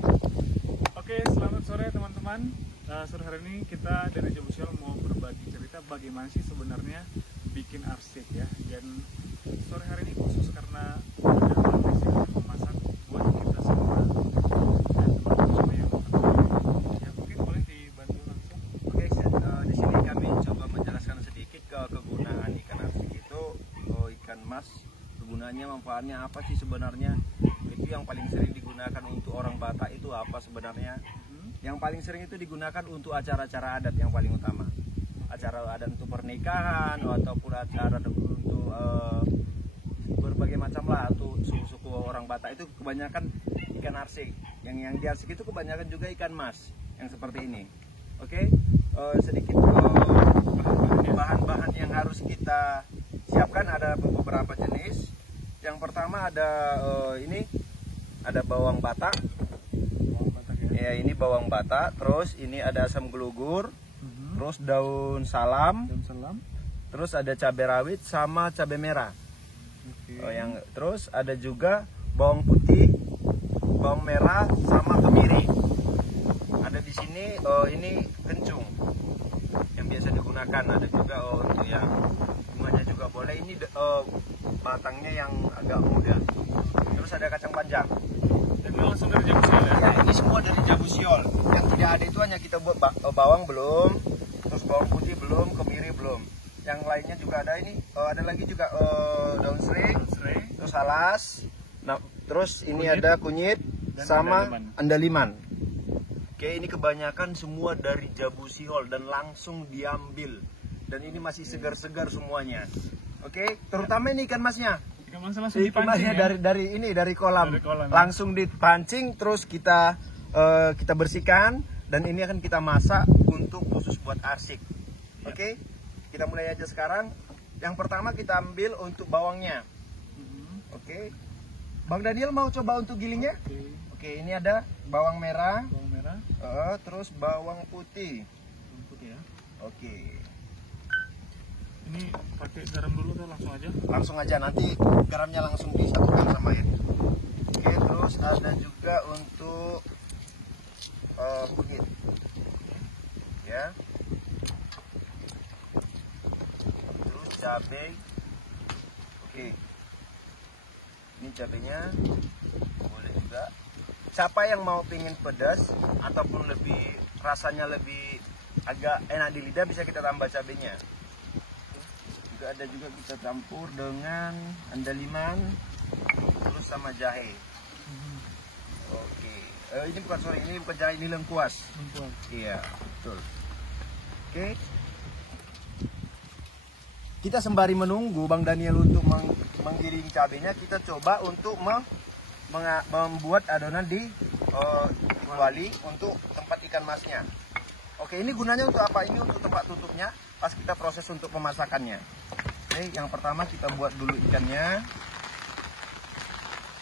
Oke, selamat sore teman-teman. Sore hari ini kita dari Jabusiol mau berbagi cerita bagaimana sih sebenarnya bikin arsik ya. Dan sore hari ini khusus karena ada arsik yang memasak buat kita semua dan teman-teman semua yang ya mungkin boleh dibantu langsung. Oke, di sini kami coba menjelaskan sedikit kegunaan ikan arsik itu. Ikan mas, kegunaannya, manfaatnya apa sih sebenarnya? Itu yang paling sering digunakan untuk orang Batak itu apa sebenarnya? Yang paling sering itu digunakan untuk acara-acara adat yang paling utama. Acara adat untuk pernikahan ataupun acara untuk berbagai macam lah, untuk suku-suku orang Batak itu kebanyakan ikan arsik. Yang di arsik itu kebanyakan juga ikan mas yang seperti ini. Oke, sedikit bahan-bahan yang harus kita siapkan ada beberapa jenis. Yang pertama ada ini ada bawang Batak. Ya, ini bawang Batak, terus ini ada asam gelugur, terus daun salam, terus ada cabai rawit sama cabai merah. Terus ada juga bawang putih, bawang merah sama kemiri. Ada di sini ini kencung yang biasa digunakan. Ada juga untuk yang bunganya juga boleh. Ini batangnya yang agak muda. Terus ada kacang panjang. Dan ini langsung dari Jabusiol ya? Ya, ini semua dari Jabusiol. Yang tidak ada itu hanya kita buat bawang belum, terus bawang putih belum, kemiri belum. Yang lainnya juga ada ini, ada lagi juga daun serai, terus alas. Nah, terus ini kunyit, ada kunyit sama andaliman. Oke, ini kebanyakan semua dari Jabusiol dan langsung diambil. Dan ini masih segar-segar semuanya. Oke, terutama ini ikan masnya. Ikan mas langsung dipancing ya? dari kolam. Langsung dipancing, terus kita bersihkan dan ini akan kita masak untuk khusus buat arsik. Oke, kita mulai aja sekarang. Yang pertama kita ambil untuk bawangnya. Oke, Bang Daniel mau coba untuk gilingnya? Oke, ini ada bawang merah. Terus bawang putih. Ya. Oke. Ini pakai garam dulu atau langsung aja? Langsung aja, nanti garamnya langsung disatukan sama air. Oke, terus ada juga untuk kunyit. Ya. Terus cabai. Oke. Ini cabainya boleh juga. Siapa yang mau pingin pedas ataupun lebih rasanya lebih agak enak di lidah, bisa kita tambah cabainya. Ada juga kita campur dengan andaliman terus sama jahe. Oke, ini bukan jahe, ini lengkuas. Iya, betul. Oke, kita sembari menunggu Bang Daniel untuk menggiling cabenya, kita coba untuk membuat adonan di kuali untuk tempat ikan masnya. Oke, ini gunanya untuk apa? Ini untuk tempat tutupnya pas kita proses untuk pemasakannya. Oke, yang pertama kita buat dulu ikannya.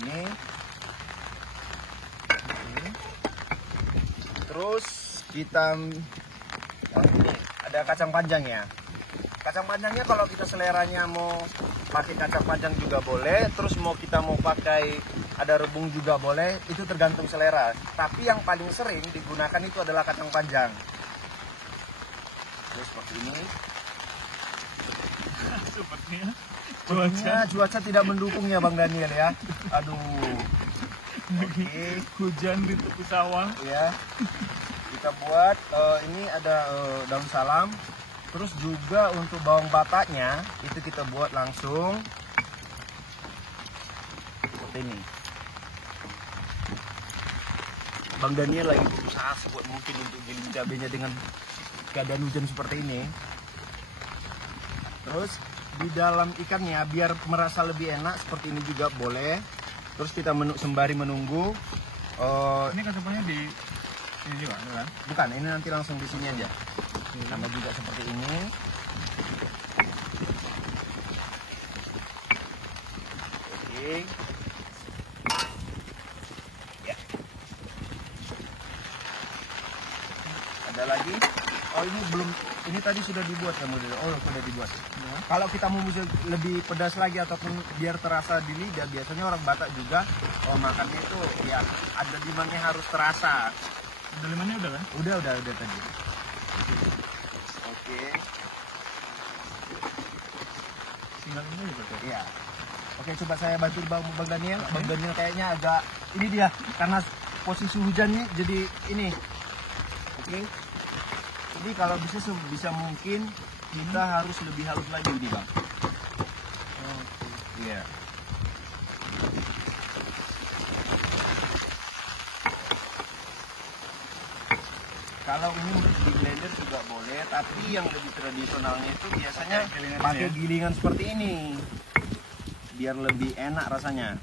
Ini. Terus kita ini ada kacang panjang ya. Kacang panjangnya kalau kita seleranya mau pakai kacang panjang juga boleh. Terus kita mau pakai ada rebung juga boleh. Itu tergantung selera. Tapi yang paling sering digunakan itu adalah kacang panjang. Terus seperti ini. Sepertinya cuaca tidak mendukung ya Bang Daniel ya. Aduh. Oke. Hujan di tepi sawah. Ya. Kita buat ini ada daun salam. Terus juga untuk bawang bataknya itu kita buat langsung seperti ini. Bang Daniel lagi berusaha sekuat mungkin untuk giling cabenya dengan keadaan hujan seperti ini. Terus di dalam ikannya biar merasa lebih enak seperti ini juga boleh. Terus kita sembari menunggu. Ini kacangnya di ini juga kan? Bukan, ini nanti langsung di sini aja. Sama juga seperti ini. Oke. Ya. Ada lagi. Oh, ini belum. Ini tadi sudah dibuat kamu dulu. Oh, sudah dibuat. Ya. Kalau kita mau lebih pedas lagi ataupun biar terasa di lidah, biasanya orang Batak juga Oh, makannya itu ya ada demandnya harus terasa. Dalimannya udah kan? Udah tadi. Oke. Tinggal ini aja berarti. Iya. Oke, coba saya bantu Bang Daniel. Bang Daniel kayaknya agak ini dia karena posisi hujannya jadi ini. Oke. Jadi kalau bisa mungkin kita harus lebih halus lagi nih, Bang. Oke. Iya. Kalau ini di blender juga boleh, tapi yang lebih tradisionalnya itu biasanya pakai gilingan seperti ini. Biar lebih enak rasanya.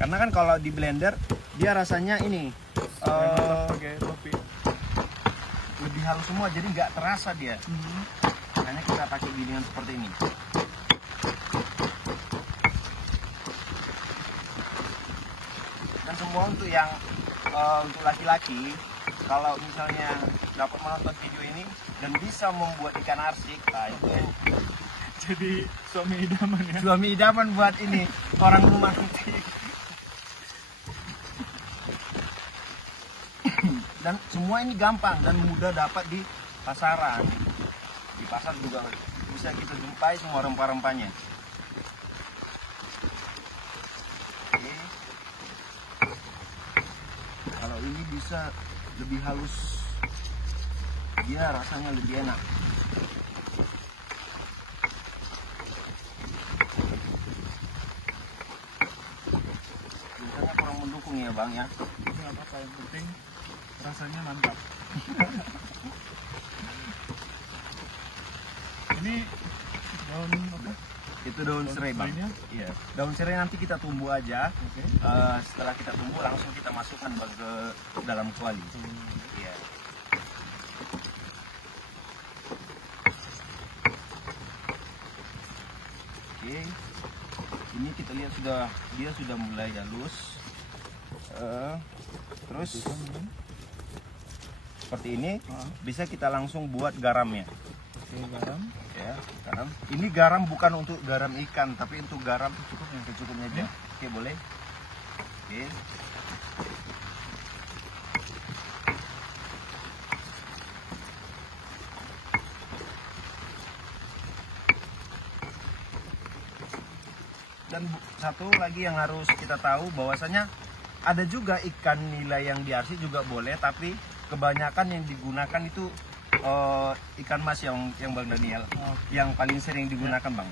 Karena kan kalau di blender dia rasanya ini Pakai topi. lebih halus semua, jadi nggak terasa dia. Makanya kita pakai gilingan seperti ini. Dan semua untuk yang untuk laki-laki, kalau misalnya dapat menonton video ini dan bisa membuat ikan arsik, nah itu Jadi suami idaman ya. suami idaman buat ini orang rumah nanti. Dan semua ini gampang dan mudah dapat di pasaran. Di pasar juga bisa kita jumpai semua rempah-rempahnya. Oke. Kalau ini bisa lebih halus, dia rasanya lebih enak. Biasanya kurang mendukung ya Bang ya. Ini apa yang penting rasanya mantap. Ini daun apa? Itu daun serai Bang. serainya? Iya. Daun serai nanti kita tumbuh aja. Oke. Setelah kita tumbuh langsung kita masukkan ke dalam kuali. Iya. Oke. Ini kita lihat dia sudah mulai halus. Terus seperti ini bisa kita langsung buat garamnya. Oke, garam. Ya, garam. Ini garam bukan untuk garam ikan, tapi untuk garam secukupnya aja. Oke, boleh. Oke. Dan satu lagi yang harus kita tahu bahwasanya ada juga ikan nila yang diarsik juga boleh, tapi kebanyakan yang digunakan itu ikan mas yang Bang Daniel, yang paling sering digunakan Bang.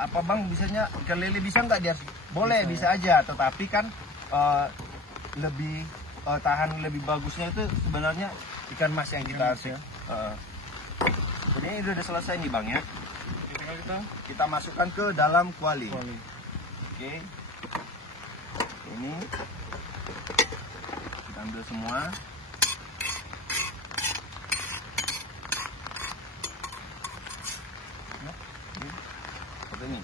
Apa Bang bisanya ikan lele bisa nggak diarsik? Boleh, bisa aja, tetapi kan lebih tahan lebih bagusnya itu sebenarnya ikan mas yang kita arsik. Ini udah selesai nih Bang ya. Tinggal Kita masukkan ke dalam kuali. kuali. Oke. Ini kita ambil semua. Ya, ini. Seperti ini.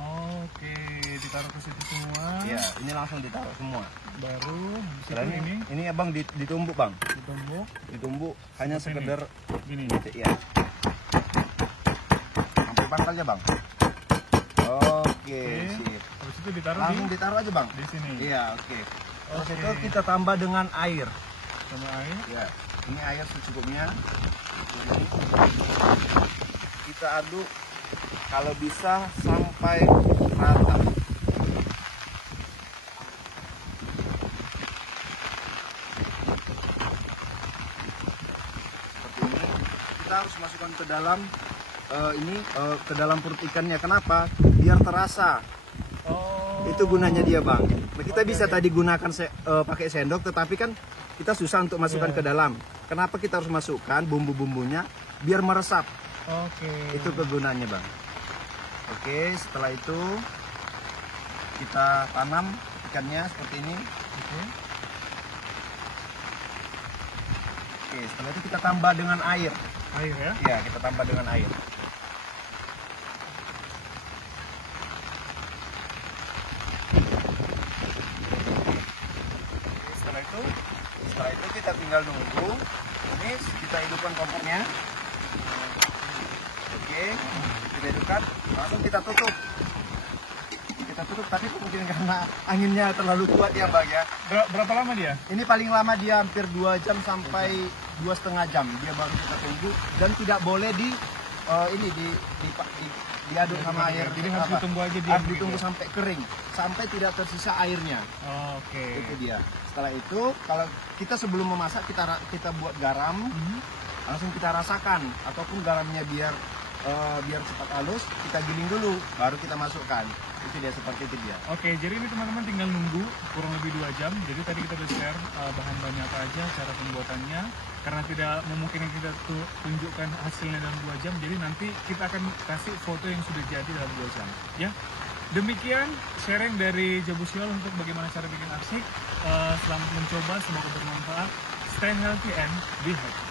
Oke, ditaruh ke situ semua. Ya, ini langsung ditaruh semua. Baru habis Setelah itu ini abang ditumbuk Bang. ditumbuk Ditumbuk hanya Seperti sekedar gini. ya. Sampai pangkalnya Bang. Oke, sip. Habis itu ditaruh Langsung ditaruh aja Bang. di sini. Iya, oke. Terus Oke. itu kita tambah dengan air. Sama air. Ya, ini air secukupnya. Ini. Kita aduk kalau bisa sampai rata. Seperti ini. Kita harus masukkan ke dalam ke dalam perut ikannya. Kenapa? Biar terasa. Oh. Itu gunanya dia Bang. Nah, kita bisa tadi gunakan pakai sendok, tetapi kan kita susah untuk masukkan ke dalam. Kenapa kita harus masukkan bumbu-bumbunya? Biar meresap. Oke. Itu kegunaannya Bang. Oke, setelah itu kita tanam ikannya seperti ini. Oke. Oke, setelah itu kita tambah dengan air. Air ya. Iya, kita tambah dengan air. Setelah itu kita tinggal nunggu. Ini kita hidupkan kompornya. Oke, kita hidupkan, langsung kita tutup. Kita ketutup, tapi mungkin karena anginnya terlalu kuat ya Bang ya. Berapa lama dia? Ini paling lama dia hampir 2 jam sampai 2,5 jam dia baru kita tunggu, dan tidak boleh diaduk sama air. Jadi harus ditunggu aja dia. Harus ditunggu sampai kering, sampai tidak tersisa airnya. Oke. Itu dia. Setelah itu kalau kita sebelum memasak kita buat garam, langsung kita rasakan, ataupun garamnya biar cepat halus, kita giling dulu, baru kita masukkan. Itu dia, seperti itu dia. Oke, jadi ini teman-teman tinggal nunggu kurang lebih 2 jam. Jadi tadi kita udah share bahan-bahannya apa aja, cara pembuatannya. Karena tidak memungkinkan kita tunjukkan hasilnya dalam 2 jam, jadi nanti kita akan kasih foto yang sudah jadi dalam 2 jam. Ya, demikian sharing dari Jebusiol untuk bagaimana cara bikin arsik. Selamat mencoba, semoga bermanfaat. Stay healthy and be happy.